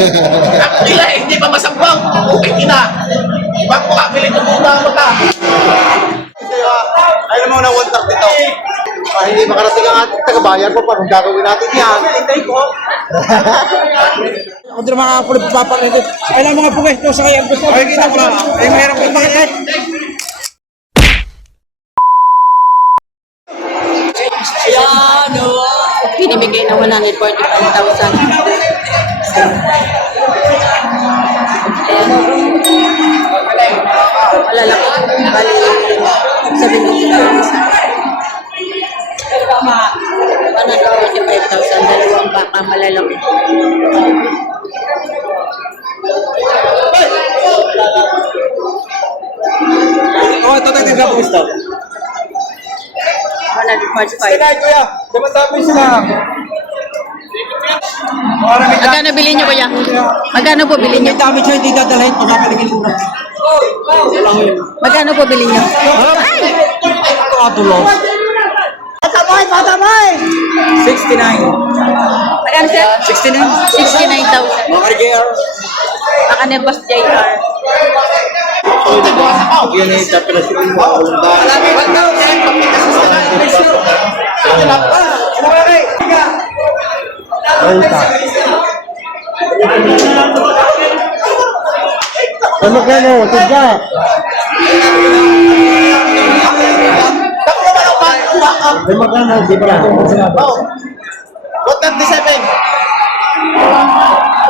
Nila hindi pa masabaw. Okay na. Ba't mo kabili ito muna mo ka? Ayaw mo na 130 to. Hindi makarating ang ating tagabayan po. Paano gagawin natin yan? Ako din mga kapulip papalit. Ay lang mga pugay ito sa kaya gusto. Ay kita mo na. Ay mahirap ko bakit. Ayan, binibigay na 145,000. Malalaki. Bali, 145,000. Dalawang baka malalaki. Oh, ito tayo tingnan po gusto. 145. Kuya, dapat sila. Magkano bilhin nyo, kuya? Magkano po bilhin nyo? May dami siya hindi dadalhin. Pagkapaligin ko na. Magkano po bilhin nyo? Ay! Ito atulo. Patamay! 69. Magkano, sir? 69,000. Mga RJR. Baka ni Boss JR. Yan ay tapilasirin mo. Ano ka no? Tiga. Ay magkano? Di ba? 137.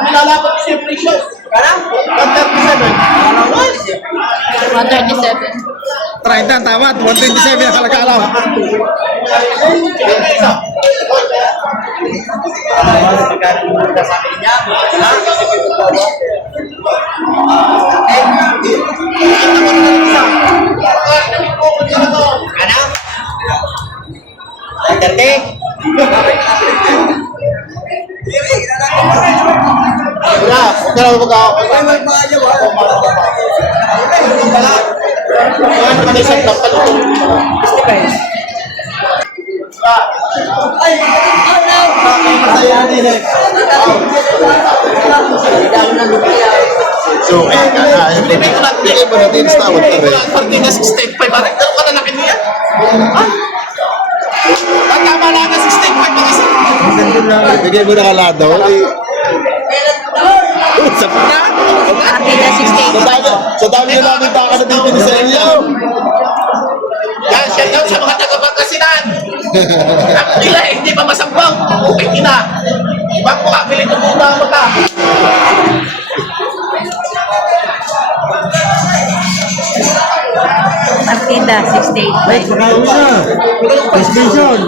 Nilalapat siya yung presyo. Kaya? 137. 137. 30 ang tawad. 127 ang kalakalaw. Wala. Huwag ka lang So, Bibig ko natin. bigay mo natin sa tawad ka rin. Partingas 65. Parang gano'n ka na laki niya. Ang tama lang na 65 pa kasi. Bigay mo na kalado. Partida 68. Sa dami na namin taka na dito sa inyo. Yan, shout out sa mga taga-Pangasinan. Nila hindi pa masabaw. Okay na. Ba't mo kabili ito muna mo ka? Partida 68. Makauwi na. Destination.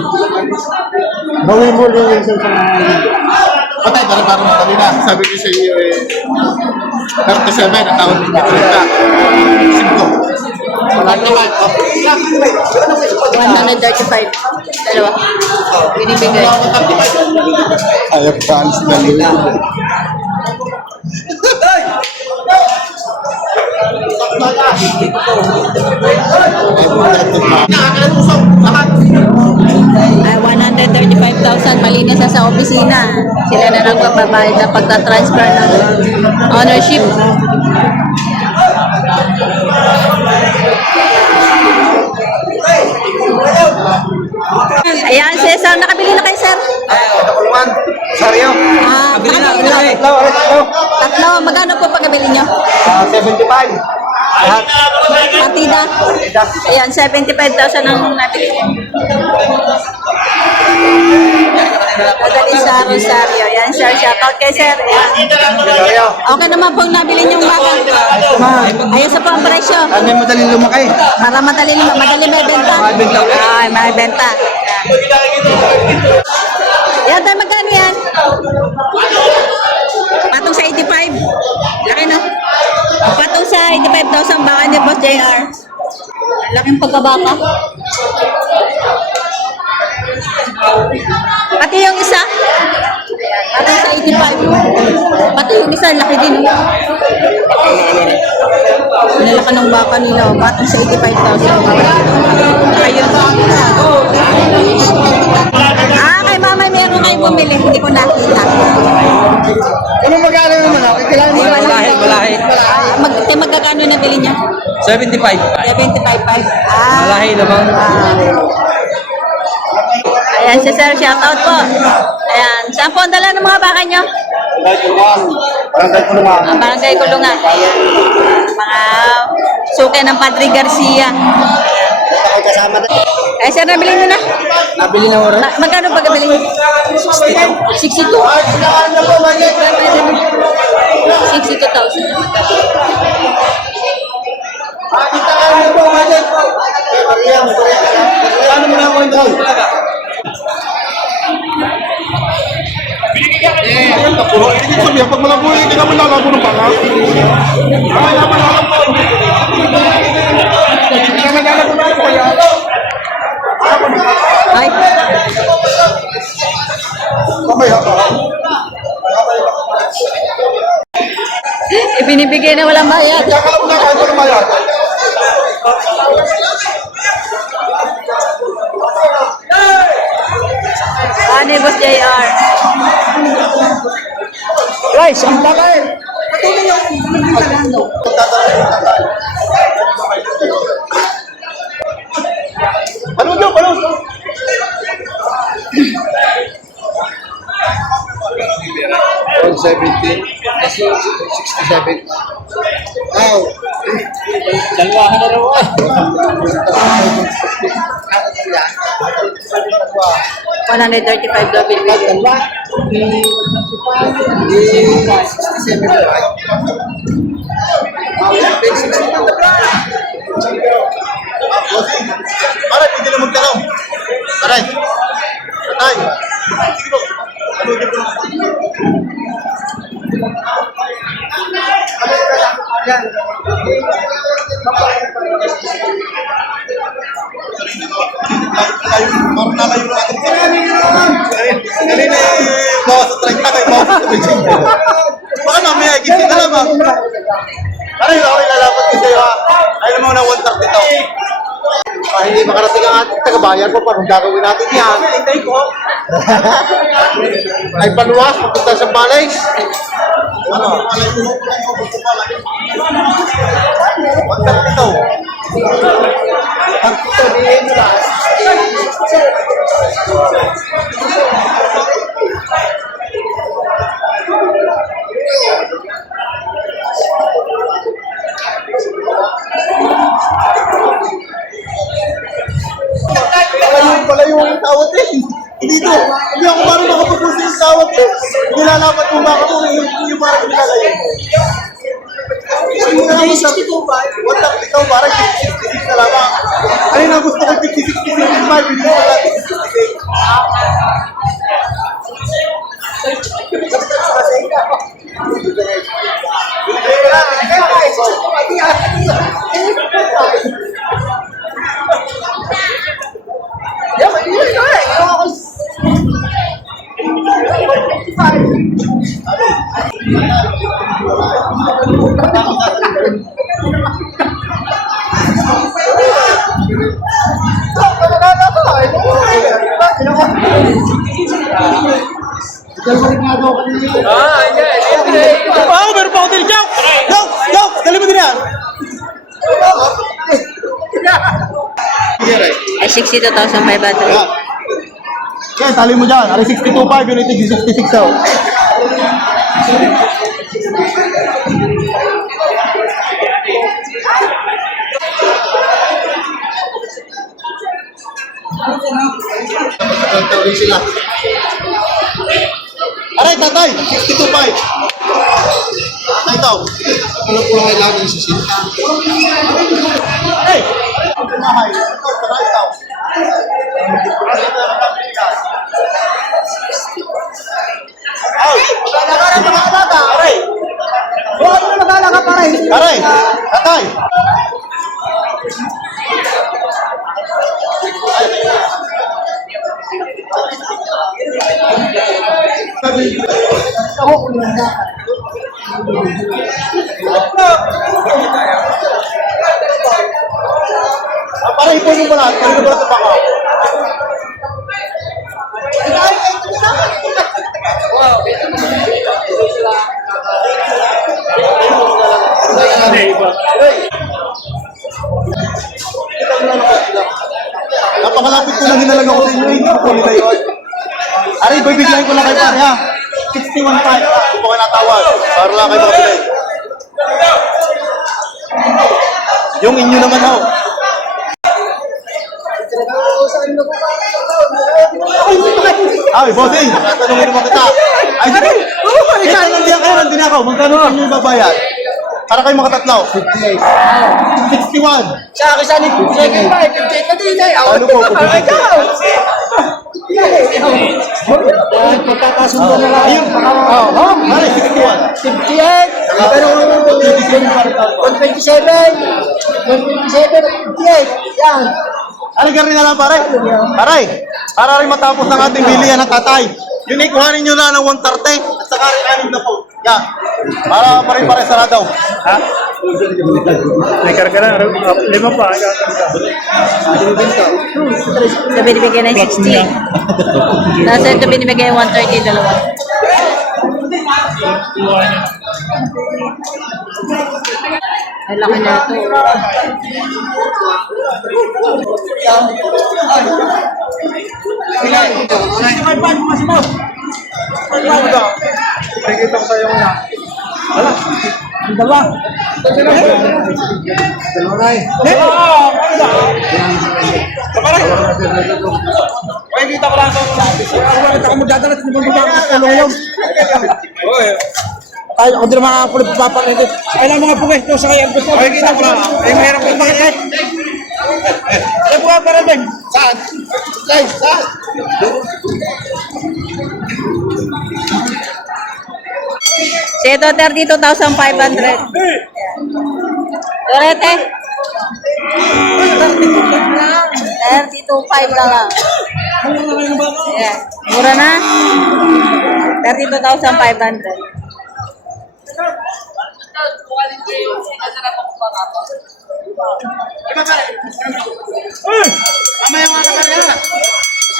Bawin mo lang yung sa Patay, parang madali na. Sabi ko sa iyo 37 ang tawad ng 30. 135. Dalawa. Binibigay. Ayaw pa alis na yun. Ay, 135,000 malinis na sa opisina. Sila na nagpapabayad sa pagta-transfer ng ownership. Ayan, Cesar. Nakabili na kayo, sir? Kapulungan, Saryo. Nakabili na. Tatlo. Magkano po pagkabili nyo? 75. Lahat. Partida. Ayan, 75,000 ang nabili nyo. Dadali sa Rosario. Ayan, sir. Shoutout kay sir. Ayan. Okay naman pong nabili nyo baka. Ayos na po ang presyo. Ano yung madaling lumaki? Para madali may benta. Ay, may benta. Yan tayo, magkano yan? Patong sa 85. Laki no? Patong sa 85,000 baka ni Boss JR. Laking pagkabaka. Pati yung isa. Patong sa 85. Pati yung isa, laki din. Nalaka ng baka nila. Patong sa 85,000. Ayun. Kay mamay meron kay bumili, hindi ko nakita. Ano magkano naman ako? Kailangan mo Malahi. Magkakano nabili niya? 75. 75.5. Malahi naman. Ayan si Sir, shoutout po. Ayan, saan po ang dala ng mga baka nyo? Ang Barangay Kulungan. Ayan. Mga suke ng Padre Garcia. Ay, sir, nabili nyo na? Nabili na oras? Magkano ba nabili nyo? 62. 62,000. Paano mo na ako ito? Puro ibig sabihin, pag malabuhay, hindi naman lalabo ng baka. Ay, naman lalabo. Hindi naman lalabo ng kuya. Ay, Mamaya pa. ibinibigay na walang bayad. Kakalam na kahit walang bayad. Ano yung Boss JR? Rice, ang bakay. Ano nyo? Ano? 170. 67. Wow. Dalawahan na raw. 135 double big. Dalawa. 67. Aray, hindi na magtanong. Aray. Aray. Sige po. Ano yun po? Marunong na kayo natin. Kanina bawas sa 30 kayo, bawas sa 25. Baka mamaya, gising na lamang. Aray, ako ilalapat ko sa'yo ha. Ayaw naman na 130 daw. Hindi makarating ang ating tagabayan po, parang gagawin natin yan. Hintay ko. Ay paluwas, papunta sa Malays. Ano? 130 daw. Palayo yung tawad eh. Dito, hindi ako parang makapag-pusin yung tawad eh. Nilalapat mo baka mo yung parang nilalayo mo. Hindi 62 ba? What the ikaw parang 66 na lamang. Ano na gusto ko 56, 65, hindi mo wala 66. Oh, meron pa ako din. Joke! Joke! Dali mo din yan. Ay, 62,500. Okay, tali mo dyan. Ari 62.5, yun ito 66 daw. Tawin sila. Aray, tatay! 62.5. Tatay daw. Ano po lang kailangan yung sisinta? Aray! Kumahay. Ito, taray daw. Ay! Magalaga na mga alaga, aray! Huwag na magalaga pa rin. Aray! Tatay! Para ipunin mo lahat, para ipunin mo lahat sa baka. Napakalapit ko lang hinalag ako sa inyo. Hindi ko nila yun. Aray, bibigyan ko lang kay pare ha. 61.5. Hindi ko kayo natawag. Para lang kayo makapilay. Yung inyo naman ho. Ay, bossing. Tatanungin naman kita. Ay, sige. Ikaw lang diyan kayo. Nandun ako. Magkano sa inyo yung babayad? Para kayo makatatlaw. 61. Sa akin sa nito, sa akin pa, 58 na din eh. Ano po? Pagkakasundo na lang. Ayun. Pare, 61. 58. Pero 127. 58. Yan. Aligar rin na lang, pare. Pare, para rin matapos ng ating bilihan ng tatay. Yung ikuhanin nyo na ng 130 at saka rin anim na po. Yan. Para pare-pare saradaw. Ha? May karga na. 5 pa. Ito binibigay ng 60. Tapos ito binibigay ng 130, dalawa. Ay, laki na ito. Nakikita ko sa'yo na. Ang dalawa. Dalawa na eh. Okay, kita ko lang ito. Bakit ako magdadala? Hindi mo magdadala yung ay, ako din naman ako nagpapalit. Ay lang mga pwesto sa kaya gusto. Ay, kita ko lang. Ay, mayroon ko bakit? Ay, buka para din. Saan? Saan? Saan? So ito, 32,500. Dorete? 32,500 na lang. Yeah. Mura na? 32,500.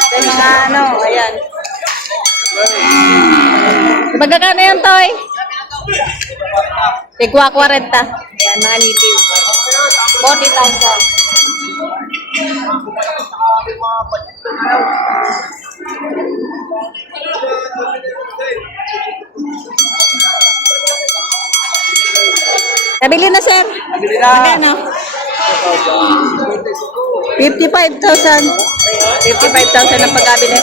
Ito yung mga ano, ayan. Magkakano yan, Toy? Tigwa 40. Ayan, mga native. 40,000. Nabili na, sir. Nabili na. Magkano? 55,000. 55,000 ang pagkabili.